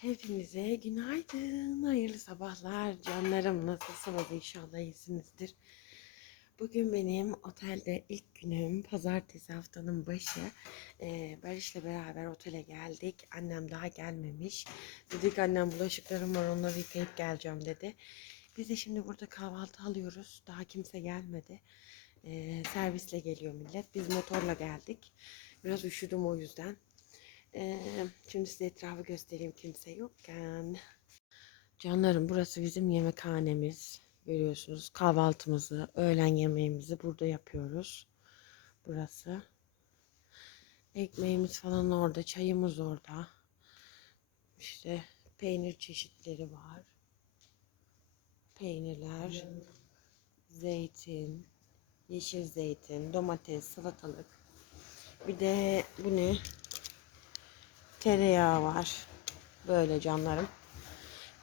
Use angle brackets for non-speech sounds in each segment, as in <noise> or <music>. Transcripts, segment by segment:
Hepinize günaydın, hayırlı sabahlar canlarım. Nasılsınız inşallah iyisinizdir. Bugün benim otelde ilk günüm, pazartesi haftanın başı. Ee, Barış'la beraber otele geldik. Annem daha gelmemiş. Dedik annem bulaşıklarım var onları yıkayıp geleceğim dedi. Biz de şimdi burada kahvaltı alıyoruz. Daha kimse gelmedi. Ee, servisle geliyor millet. Biz motorla geldik. Biraz üşüdüm o yüzden. Ee, şimdi size etrafı göstereyim kimse yokken. Canlarım burası bizim yemekhanemiz. Görüyorsunuz kahvaltımızı, öğlen yemeğimizi burada yapıyoruz. Burası. Ekmeğimiz falan orada, çayımız orada. İşte peynir çeşitleri var. Peynirler, zeytin, yeşil zeytin, domates, salatalık. Bir de bu ne? Tereyağı var. Böyle canlarım.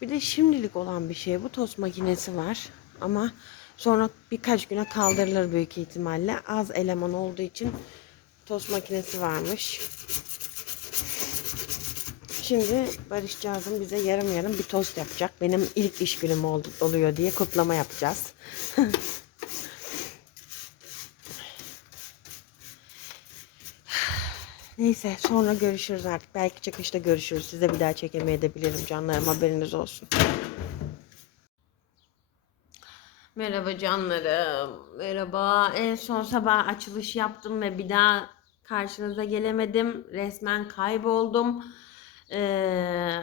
Bir de şimdilik olan bir şey bu tost makinesi var. Ama sonra birkaç güne kaldırılır büyük ihtimalle. Az eleman olduğu için tost makinesi varmış. Şimdi Barışcağızım bize yarım yarım bir tost yapacak. Benim ilk iş günüm oluyor diye kutlama yapacağız. <laughs> Neyse sonra görüşürüz artık. Belki çıkışta görüşürüz. Size bir daha çekemeyebilirim canlarım haberiniz olsun. Merhaba canlarım. Merhaba. En son sabah açılış yaptım ve bir daha karşınıza gelemedim. Resmen kayboldum. Ee,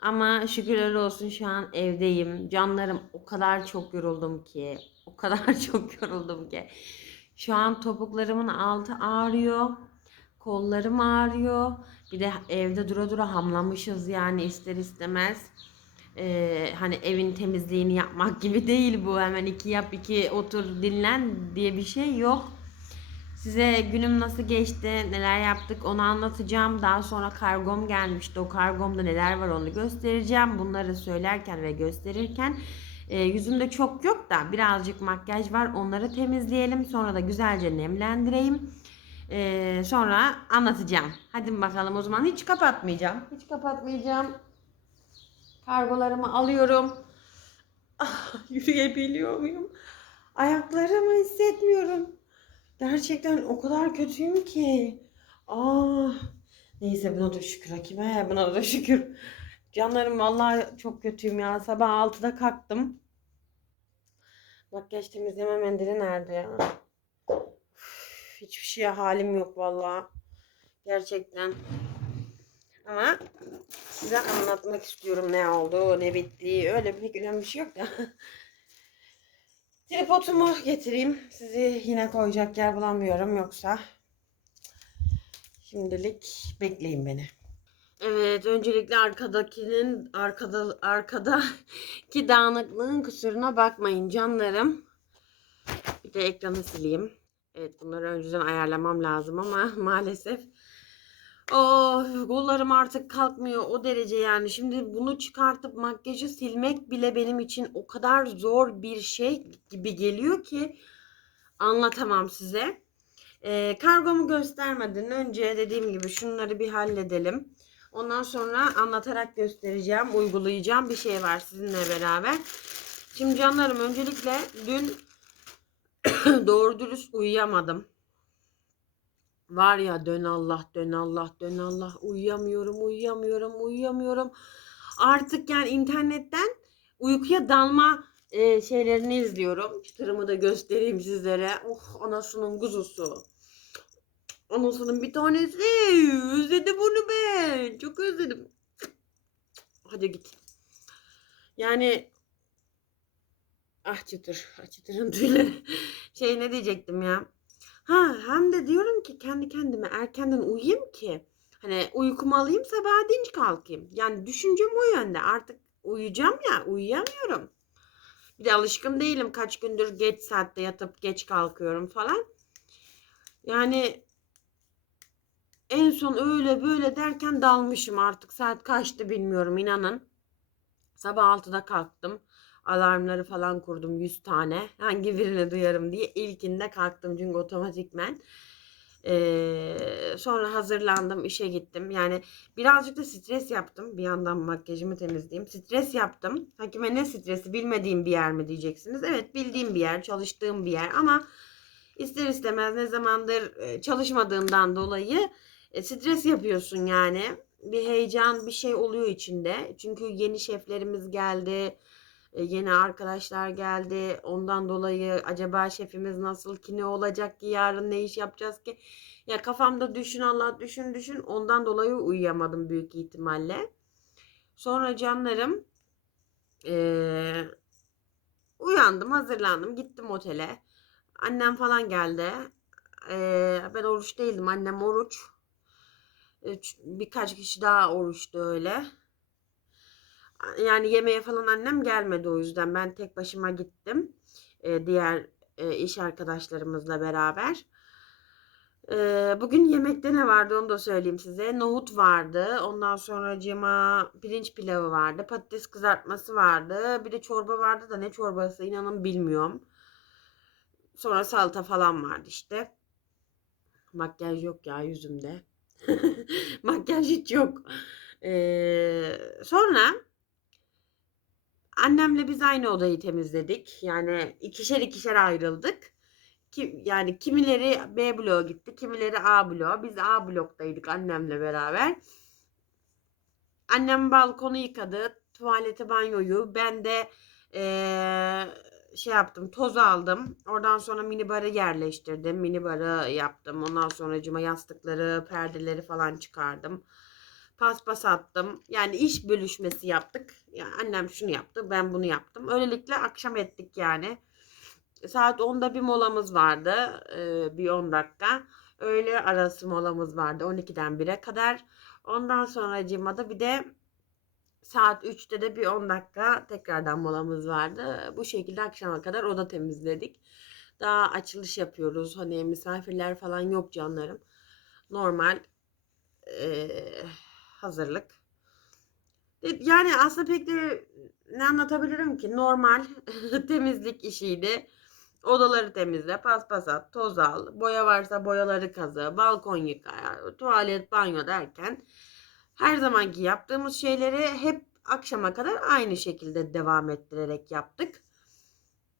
ama şükürler olsun şu an evdeyim. Canlarım o kadar çok yoruldum ki. O kadar <laughs> çok yoruldum ki. Şu an topuklarımın altı ağrıyor. Kollarım ağrıyor. Bir de evde dura dura hamlamışız yani ister istemez. Ee, hani evin temizliğini yapmak <laughs> gibi değil bu. Hemen iki yap iki otur dinlen diye bir şey yok. Size günüm nasıl geçti, neler yaptık onu anlatacağım. Daha sonra kargom gelmişti. O kargomda neler var onu göstereceğim. Bunları söylerken ve gösterirken e, yüzümde çok yok da birazcık makyaj var. Onları temizleyelim. Sonra da güzelce nemlendireyim. Ee, sonra anlatacağım. Hadi bakalım o zaman hiç kapatmayacağım. Hiç kapatmayacağım. Kargolarımı alıyorum. Ah, <laughs> yürüyebiliyor muyum? Ayaklarımı hissetmiyorum. Gerçekten o kadar kötüyüm ki. Ah, neyse buna da şükür Hakime. Buna da şükür. Canlarım vallahi çok kötüyüm ya. Sabah 6'da kalktım. Makyaj temizleme mendili nerede ya? Hiçbir şeye halim yok vallahi. Gerçekten. Ama size anlatmak istiyorum ne oldu, ne bitti. Öyle pek önemli bir şey yok da. <laughs> Tripodumu getireyim. Sizi yine koyacak yer bulamıyorum yoksa. Şimdilik bekleyin beni. Evet, öncelikle arkadakinin arkada arkadaki dağınıklığın kusuruna bakmayın canlarım. Bir de ekranı sileyim. Evet bunları önceden ayarlamam lazım ama <laughs> maalesef Oh, kollarım artık kalkmıyor o derece yani. Şimdi bunu çıkartıp makyajı silmek bile benim için o kadar zor bir şey gibi geliyor ki anlatamam size. Ee, kargomu göstermeden önce dediğim gibi şunları bir halledelim. Ondan sonra anlatarak göstereceğim, uygulayacağım bir şey var sizinle beraber. Şimdi canlarım öncelikle dün <coughs> doğru dürüst uyuyamadım. Var ya dön Allah dön Allah dön Allah uyuyamıyorum uyuyamıyorum uyuyamıyorum. Artık yani internetten uykuya dalma e, şeylerini izliyorum. Çıtırımı da göstereyim sizlere. Oh anasının kuzusu. Anasının bir tanesi. Özledim onu ben. Çok özledim. Hadi git. Yani Ah çıtır. Ah çıtırın tüyleri. Şey ne diyecektim ya. Ha hem de diyorum ki kendi kendime erkenden uyuyayım ki. Hani uykumu alayım sabah dinç kalkayım. Yani düşüncem o yönde. Artık uyuyacağım ya uyuyamıyorum. Bir de alışkın değilim. Kaç gündür geç saatte yatıp geç kalkıyorum falan. Yani en son öyle böyle derken dalmışım artık. Saat kaçtı bilmiyorum inanın. Sabah 6'da kalktım alarmları falan kurdum 100 tane. Hangi birini duyarım diye ilkinde kalktım çünkü otomatikmen. Ee, sonra hazırlandım, işe gittim. Yani birazcık da stres yaptım. Bir yandan makyajımı temizleyeyim. Stres yaptım. Hakime ne stresi bilmediğim bir yer mi diyeceksiniz. Evet bildiğim bir yer, çalıştığım bir yer ama ister istemez ne zamandır çalışmadığımdan dolayı stres yapıyorsun yani. Bir heyecan, bir şey oluyor içinde. Çünkü yeni şeflerimiz geldi. E, Yeni arkadaşlar geldi. Ondan dolayı acaba şefimiz nasıl ki ne olacak ki yarın ne iş yapacağız ki? Ya kafamda düşün Allah düşün düşün. Ondan dolayı uyuyamadım büyük ihtimalle. Sonra canlarım eee, uyandım, hazırlandım, gittim otele. Annem falan geldi. Eee, ben oruç değildim. Annem oruç. Üç- Birkaç kişi daha oruçtu öyle. Yani yemeğe falan annem gelmedi o yüzden. Ben tek başıma gittim. Eee, diğer eee, iş arkadaşlarımızla beraber. Eee, bugün yemekte ne vardı onu da söyleyeyim size. Nohut vardı. Ondan sonra cima pirinç pilavı vardı. Patates kızartması vardı. Bir de çorba vardı da ne çorbası inanın bilmiyorum. Sonra salata falan vardı işte. Makyaj yok ya yüzümde. <laughs> Makyaj hiç yok. Eee, sonra annemle biz aynı odayı temizledik. Yani ikişer ikişer ayrıldık. Ki, yani kimileri B bloğa gitti, kimileri A bloğa. Biz A bloktaydık annemle beraber. Annem balkonu yıkadı, tuvaleti, banyoyu. Ben de eee, şey yaptım, toz aldım. Oradan sonra minibarı yerleştirdim. Minibarı yaptım. Ondan sonra cuma yastıkları, perdeleri falan çıkardım. Paspas attım. Yani iş bölüşmesi yaptık. Yani annem şunu yaptı, ben bunu yaptım. Öylelikle akşam ettik yani. Saat 10'da bir molamız vardı. Bir 10 dakika. Öğle arası molamız vardı 12'den 1'e kadar. Ondan sonra cimada bir de saat 3'te de bir 10 dakika tekrardan molamız vardı. Bu şekilde akşama kadar oda temizledik. Daha açılış yapıyoruz. Hani misafirler falan yok canlarım. Normal eee, hazırlık. E, Yani aslında pek de ne anlatabilirim ki? Normal <laughs> temizlik işiydi. Odaları temizle, paspas at, toz al, boya varsa boyaları kazı, balkon yıka, tuvalet, banyo derken her zamanki yaptığımız şeyleri hep akşama kadar aynı şekilde devam ettirerek yaptık.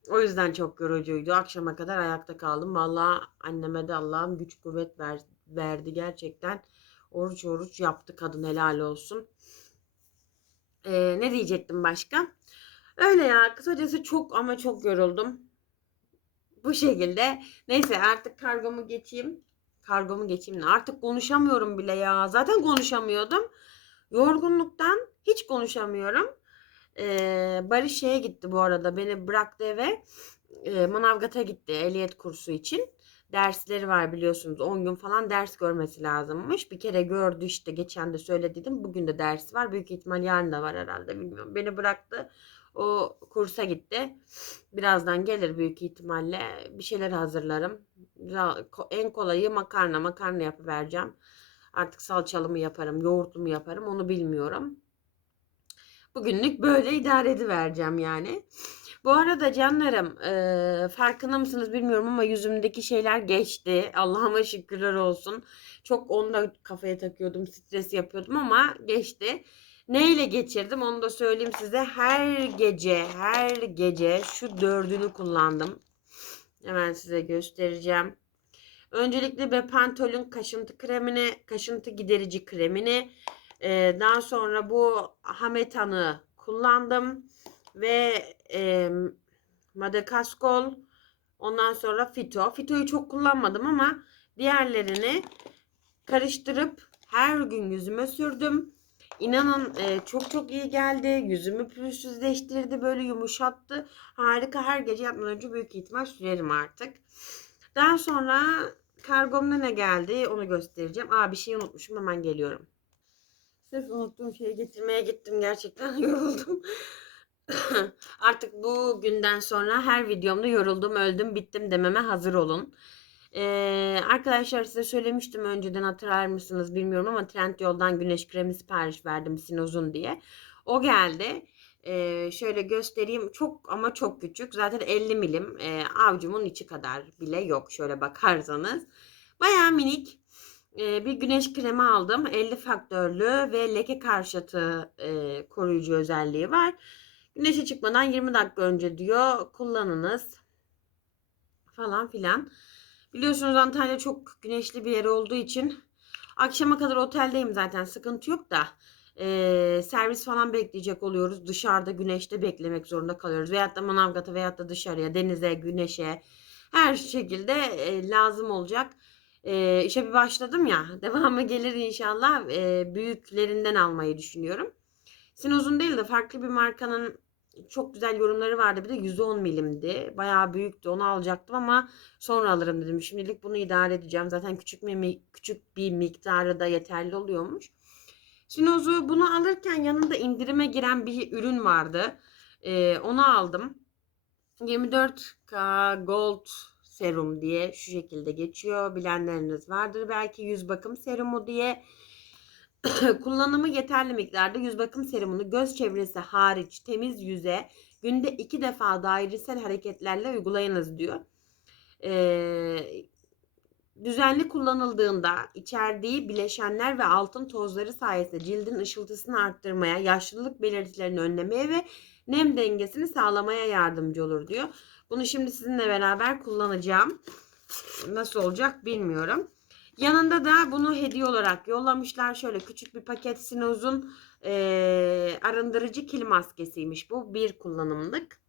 O yüzden çok yorucuydu. Akşama kadar ayakta kaldım. Vallahi anneme de Allah'ım güç kuvvet ver- verdi gerçekten. Oruç oruç yaptı kadın helal olsun. Ee, ne diyecektim başka? Öyle ya kısacası çok ama çok yoruldum. Bu şekilde. Neyse artık kargomu geçeyim. Kargomu geçeyim. Artık konuşamıyorum bile ya. Zaten konuşamıyordum. Yorgunluktan hiç konuşamıyorum. Ee, Barış şeye gitti bu arada. Beni bıraktı eve. Ee, Manavgat'a gitti ehliyet kursu için. Dersleri var biliyorsunuz. 10 gün falan ders görmesi lazımmış. Bir kere gördü işte. Geçen de söylediydim. Bugün de dersi var. Büyük ihtimal yarın da var herhalde. Bilmiyorum. Beni bıraktı. O kursa gitti. Birazdan gelir büyük ihtimalle. Bir şeyler hazırlarım. En kolayı makarna. Makarna yapıvereceğim. Artık salçalı mı yaparım, yoğurtlu mu yaparım onu bilmiyorum. Bugünlük böyle idare edivereceğim yani. Bu arada canlarım eee, farkında mısınız bilmiyorum ama yüzümdeki şeyler geçti. Allah'ıma şükürler olsun. Çok onda kafaya takıyordum, stres yapıyordum ama geçti. Neyle geçirdim onu da söyleyeyim size. Her gece, her gece şu dördünü kullandım. Hemen size göstereceğim. Öncelikle Bepantol'ün kaşıntı kremini, kaşıntı giderici kremini, e, daha sonra bu Hametan'ı kullandım ve e, Madagaskol, ondan sonra Fito. Fito'yu çok kullanmadım ama diğerlerini karıştırıp her gün yüzüme sürdüm. İnanın e, çok çok iyi geldi. Yüzümü pürüzsüzleştirdi, böyle yumuşattı. Harika her gece yatmadan önce büyük ihtimal sürerim artık. Daha sonra kargomda ne geldi onu göstereceğim. Aa bir şey unutmuşum hemen geliyorum. Sırf unuttuğum şeyi getirmeye gittim gerçekten <laughs> yoruldum. <coughs> Artık bu günden sonra her videomda yoruldum, öldüm, bittim dememe hazır olun. Ee, arkadaşlar size söylemiştim önceden hatırlar mısınız bilmiyorum ama Trendyol'dan güneş kremi sipariş verdim Sinozun diye. O geldi. Ee, şöyle göstereyim. Çok ama çok küçük. Zaten 50 milim. Ee, avcumun içi kadar bile yok. Şöyle bakarsanız. Bayağı minik e, bir güneş kremi aldım. 50 faktörlü ve leke karşıtı e, koruyucu özelliği var. Güneşe çıkmadan 20 dakika önce diyor kullanınız falan filan. Biliyorsunuz Antalya çok güneşli bir yer olduğu için akşama kadar oteldeyim zaten sıkıntı yok da e, servis falan bekleyecek oluyoruz. Dışarıda güneşte beklemek zorunda kalıyoruz. Veyahut da Manavgat'a veyahut da dışarıya denize güneşe her şekilde e, lazım olacak. E, işe bir başladım ya <laughs> devamı gelir inşallah e, büyüklerinden almayı düşünüyorum. Sinoz'un değil de farklı bir markanın çok güzel yorumları vardı. Bir de 110 milimdi. Bayağı büyüktü. Onu alacaktım ama sonra alırım dedim. Şimdilik bunu idare edeceğim. Zaten küçük bir, küçük bir miktarı da yeterli oluyormuş. Sinoz'u bunu alırken yanında indirime giren bir ürün vardı. Ee, onu aldım. 24K Gold serum diye şu şekilde geçiyor. Bilenleriniz vardır. Belki yüz bakım serumu diye. <coughs> Kullanımı yeterli miktarda yüz bakım serumunu göz çevresi hariç temiz yüze günde iki defa dairesel hareketlerle uygulayınız diyor. Ee, düzenli kullanıldığında içerdiği bileşenler ve altın tozları sayesinde cildin ışıltısını arttırmaya, yaşlılık belirtilerini önlemeye ve nem dengesini sağlamaya yardımcı olur diyor. Bunu şimdi sizinle beraber kullanacağım. Nasıl olacak bilmiyorum. Yanında da bunu hediye olarak yollamışlar. Şöyle küçük bir paket Sinoz'un e, arındırıcı kil maskesiymiş bu. Bir kullanımlık.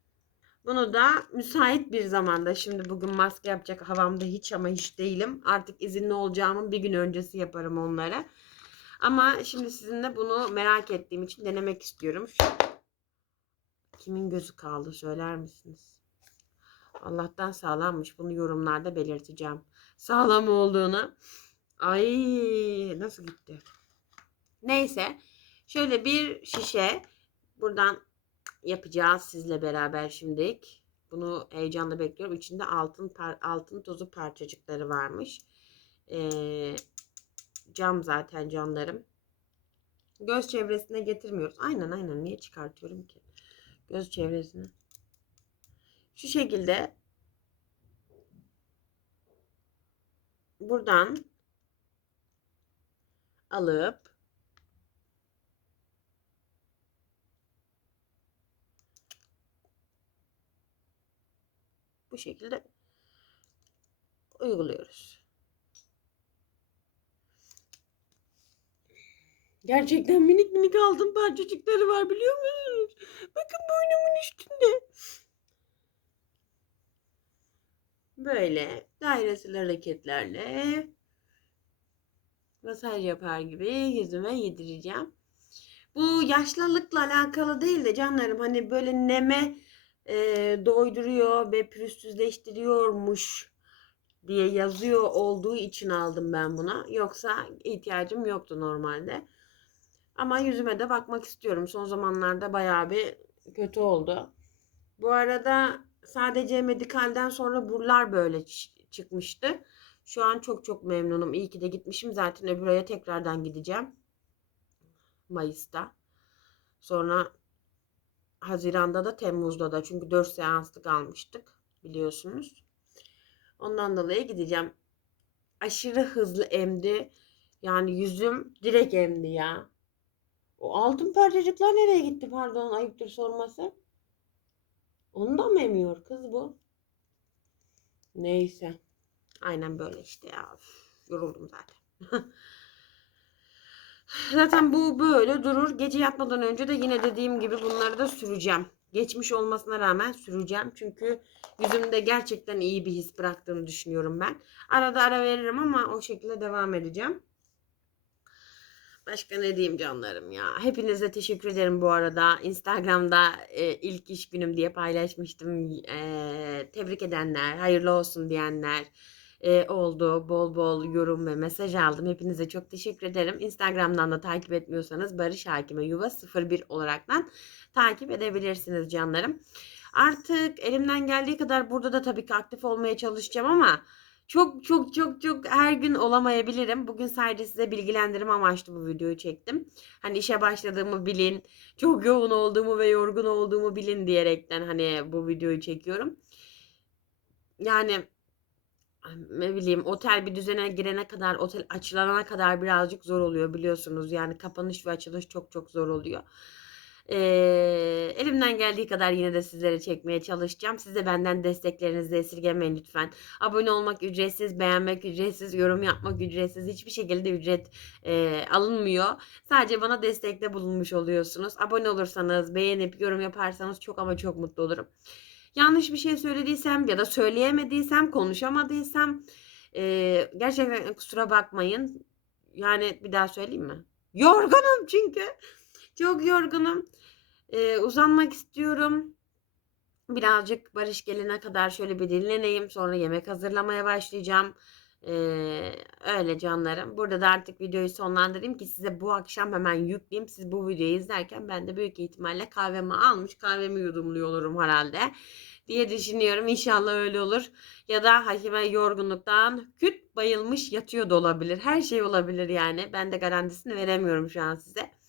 Bunu da müsait bir zamanda şimdi bugün maske yapacak havamda hiç ama hiç değilim. Artık izinli olacağımın bir gün öncesi yaparım onları. Ama şimdi sizinle bunu merak ettiğim için denemek istiyorum. Kimin gözü kaldı söyler misiniz? Allah'tan sağlammış. Bunu yorumlarda belirteceğim. Sağlam olduğunu. Ay nasıl gitti? Neyse. Şöyle bir şişe. Buradan yapacağız sizle beraber şimdilik. Bunu heyecanla bekliyorum. İçinde altın altın tozu parçacıkları varmış. Ee, cam zaten canlarım. Göz çevresine getirmiyoruz. Aynen aynen. Niye çıkartıyorum ki? Göz çevresine. Şu şekilde buradan alıp bu şekilde uyguluyoruz. Gerçekten minik minik altın parçacıkları var biliyor musunuz? Bakın boynumun üstünde. Böyle dairesel hareketlerle masaj yapar gibi yüzüme yedireceğim. Bu yaşlılıkla alakalı değil de canlarım hani böyle neme e, doyduruyor ve pürüzsüzleştiriyormuş diye yazıyor olduğu için aldım ben buna. Yoksa ihtiyacım yoktu normalde. Ama yüzüme de bakmak istiyorum. Son zamanlarda bayağı bir kötü oldu. Bu arada sadece medikalden sonra burlar böyle çıkmıştı. Şu an çok çok memnunum. İyi ki de gitmişim. Zaten öbür aya tekrardan gideceğim. Mayıs'ta. Sonra Haziran'da da Temmuz'da da. Çünkü 4 seanslık almıştık. Biliyorsunuz. Ondan dolayı gideceğim. Aşırı hızlı emdi. Yani yüzüm direkt emdi ya. O altın parçacıklar nereye gitti pardon ayıptır sorması. Onu da mı emiyor kız bu? Neyse. Aynen böyle işte ya. Yoruldum zaten. <laughs> zaten bu böyle durur. Gece yatmadan önce de yine dediğim gibi bunları da süreceğim. Geçmiş olmasına rağmen süreceğim. Çünkü yüzümde gerçekten iyi bir his bıraktığını düşünüyorum ben. Arada ara veririm ama o şekilde devam edeceğim. Başka ne diyeyim canlarım ya. Hepinize teşekkür ederim bu arada. Instagram'da e, ilk iş günüm diye paylaşmıştım. E, tebrik edenler, hayırlı olsun diyenler e, oldu. Bol bol yorum ve mesaj aldım. Hepinize çok teşekkür ederim. Instagram'dan da takip etmiyorsanız Barış Hakime Yuva 01 olaraktan takip edebilirsiniz canlarım. Artık elimden geldiği kadar burada da tabii ki aktif olmaya çalışacağım ama çok çok çok çok her gün olamayabilirim. Bugün sadece size bilgilendirme amaçlı bu videoyu çektim. Hani işe başladığımı bilin, çok yoğun olduğumu ve yorgun olduğumu bilin diyerekten hani bu videoyu çekiyorum. Yani ne bileyim otel bir düzene girene kadar otel açılana kadar birazcık zor oluyor biliyorsunuz. Yani kapanış ve açılış çok çok zor oluyor. Ee, elimden geldiği kadar yine de sizlere çekmeye çalışacağım. Siz de benden desteklerinizi esirgemeyin lütfen. Abone olmak ücretsiz, beğenmek ücretsiz, yorum yapmak ücretsiz. Hiçbir şekilde ücret e, alınmıyor. Sadece bana destekte bulunmuş oluyorsunuz. Abone olursanız, beğenip yorum yaparsanız çok ama çok mutlu olurum. Yanlış bir şey söylediysem ya da söyleyemediysem, konuşamadıysam e, gerçekten kusura bakmayın. Yani bir daha söyleyeyim mi? Yorgunum çünkü. Çok yorgunum. E, uzanmak istiyorum. Birazcık Barış gelene kadar şöyle bir dinleneyim. Sonra yemek hazırlamaya başlayacağım. Ee, öyle canlarım. Burada da artık videoyu sonlandırayım ki size bu akşam hemen yükleyeyim. Siz bu videoyu izlerken ben de büyük ihtimalle kahvemi almış kahvemi yudumluyor olurum herhalde diye düşünüyorum. İnşallah öyle olur. Ya da hakime yorgunluktan küt bayılmış yatıyor da olabilir. Her şey olabilir yani. Ben de garantisini veremiyorum şu an size.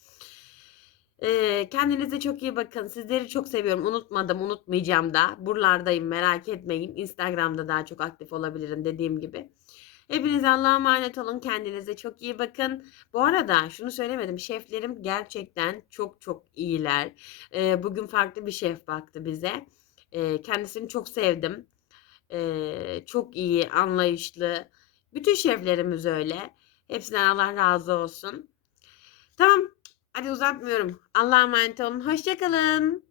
Ee, kendinize çok iyi bakın. Sizleri çok seviyorum. Unutmadım, unutmayacağım da. Buralardayım merak etmeyin. Instagram'da daha çok aktif olabilirim dediğim gibi. Hepinize Allah'a emanet olun. Kendinize çok iyi bakın. Bu arada şunu söylemedim. Şeflerim gerçekten çok çok iyiler. Ee, bugün farklı bir şef baktı bize. Ee, kendisini çok sevdim. Ee, çok iyi, anlayışlı. Bütün şeflerimiz öyle. Hepsinden Allah razı olsun. Tamam. Hadi uzatmıyorum. Allah'a emanet olun. Hoşçakalın.